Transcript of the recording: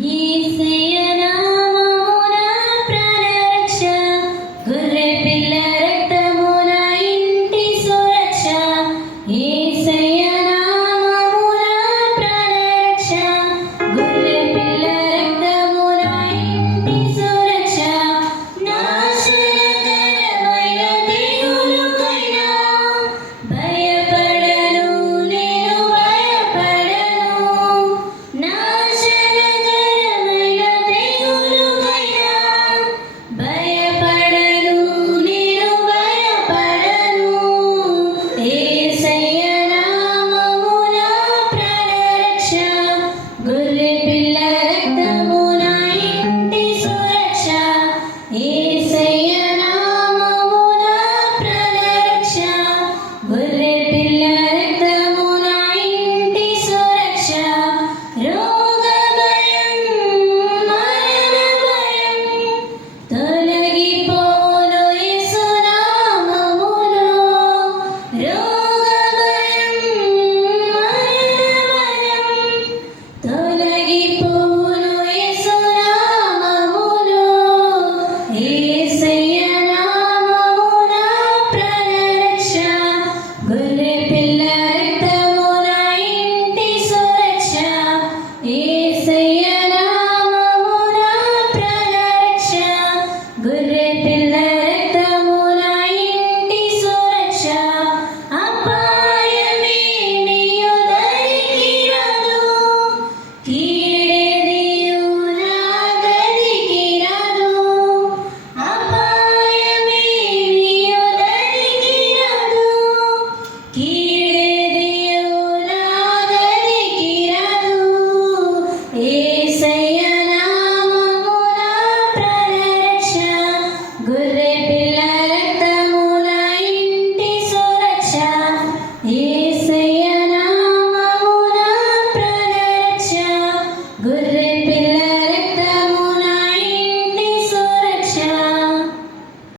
యేసయ్య నామమున ప్రాణరక్ష, గొర్రె పిల్ల రక్తమున ఇంటి సురక్ష. యేసయ్య నామమున ప్రాణరక్ష, గొర్రె పిల్ల రక్తమున ఇంటి సురక్ష. నాశనకరమైన తెగులుకైనా భయపడను, నేను భయపడను. నాశనకరమైన తెగులుకైనా భయపడను, నేను భయపడను. యేసయ్య నామమున ప్రాణరక్ష, గొర్రె పిల్ల రక్తమున ఇంటి సురక్ష. యేసయ్య నామమున ప్రాణరక్ష, గొర్రె పిల్ల రక్తమున ఇంటి సురక్ష. రోగ భయం, మరణ భయం తొలగిపోను యేసు నామములో. రోగ భయం, మరణ భయం తొలగిపోను యేసు నామములో. యేసయ్య నామమున ప్రాణరక్ష, గొర్రె పిల్ల రక్తమున ఇంటి సురక్ష. యేసయ్య నామమున ప్రాణరక్ష, గొర్రె పిల్ల రక్తమున ఇంటి సురక్ష. అపాయమేమియు దరికి రాదు, కీడేదియు నా గదికి రాదు. అపాయమేమియు దరికి రాదు, కీడేదియు నా గదికి రాదు. యేసయ్య నామమున ప్రాణరక్ష, గొర్రె పిల్ల రక్తమున ఇంటి సురక్ష. యేసయ్య నామమున ప్రాణరక్ష, గొర్రె